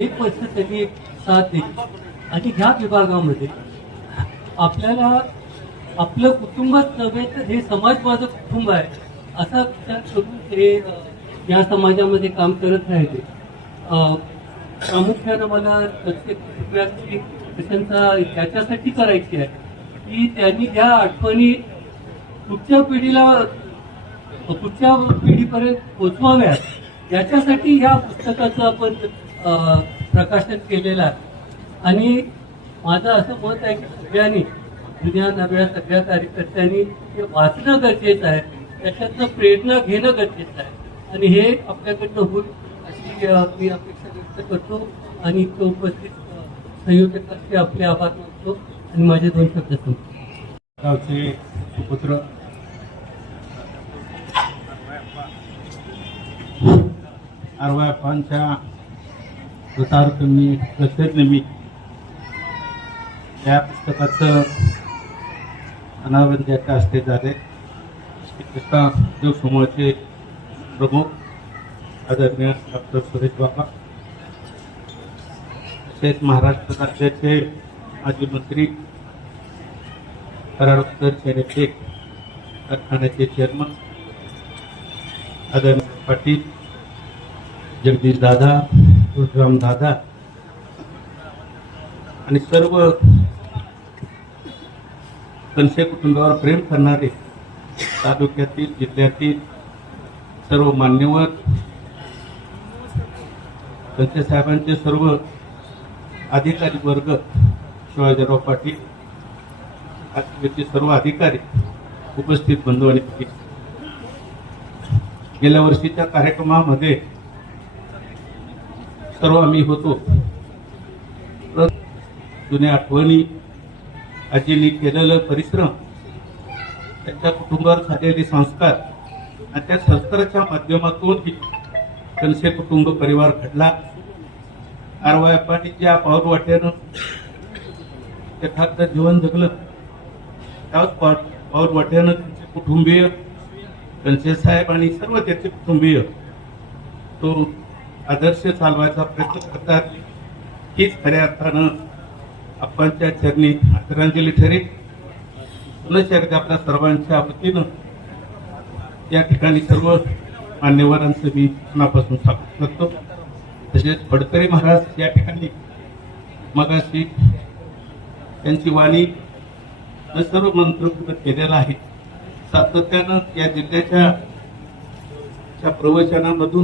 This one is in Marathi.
एक वर्ष त्यांनी साथ दिली आणि ह्या विभागामध्ये आपल्याला आपलं कुटुंबच नव्हे तर हे समाज माझं कुटुंब आहे असा विचार करून ते या समाजामध्ये काम करत राहिले. प्रामुख्यानं मला प्रत्येक कुटुंबाची प्रशंसा याच्यासाठी करायची आहे की त्यांनी ह्या आठवणी पुढच्या पिढीपर्यंत पोचवाव्यात याच्यासाठी ह्या पुस्तकाचं आपण प्रकाशन केलेलं आहे. आणि माझं असं मत आहे की सगळ्यांनी जुन्या नव्या सगळ्या कार्यकर्त्यांनी हे वाचणं गरजेचं आहे, त्याच्यातनं प्रेरणा घेणं गरजेचं आहे आणि हे आपल्याकडनं होईल अशी मी अपेक्षा व्यक्त करतो. आणि तो उपस्थित संयोजकांचे आपले आभार मानतो आणि माझे 2 शब्द सांगतो. गावचे सुपुत्र आरवायप्पांच्या प्रसारनिमित्त या पुस्तकाचं अनावरण ज्याच्या हस्ते झाले. देव समूहाचे प्रमुख आदरणीय डॉक्टर सुरेश बाबा, तसेच महाराष्ट्र राज्याचे माजी मंत्री कराडोत्तर सेनेचे कारखान्याचे चेअरमन आदरणीय पाटील, जगदीश दादा, तुळजाराम दादा आणि सर्व कणसे कुटुंबावर प्रेम करणारे तालुक्यातील जिल्ह्यातील सर्व मान्यवर, कणसे साहेबांचे सर्व अधिकारी वर्ग, शिवाजीराव पाटील आदीचे सर्व अधिकारी, उपस्थित बंधू आणि भगिनी, गेल्या वर्षीच्या कार्यक्रमामध्ये सर्व आम्ही होतो. जुन्या आठवणी, आजींनी केलेलं परिश्रम, त्यांच्या कुटुंबावर झालेले संस्कार आणि त्या संस्काराच्या माध्यमातून कणसे कुटुंब परिवार घडला. आरवायप्पांनी ज्या पाऊलवाट्यानं यथार्थ जीवन जगलं त्याच पाऊलवाट्यानं त्यांचे कुटुंबीय, कणसे साहेब आणि सर्व त्याचे कुटुंबीय तो आदर्श चालवायचा प्रयत्न करतात. हीच खऱ्या अर्थानं आप्पांच्या चरणी आदरांजली ठरेल. पुन्हा एकदा आपल्या सर्वांच्या वतीनं या ठिकाणी सर्व मान्यवरांचं मी मनापासून स्वागत करतो. तसेच फडतरे महाराज या ठिकाणी मगाशी त्यांची वाणी सर्व मंत्र केलेला आहे. सातत्यानं या जिल्ह्याच्या प्रवचनामधून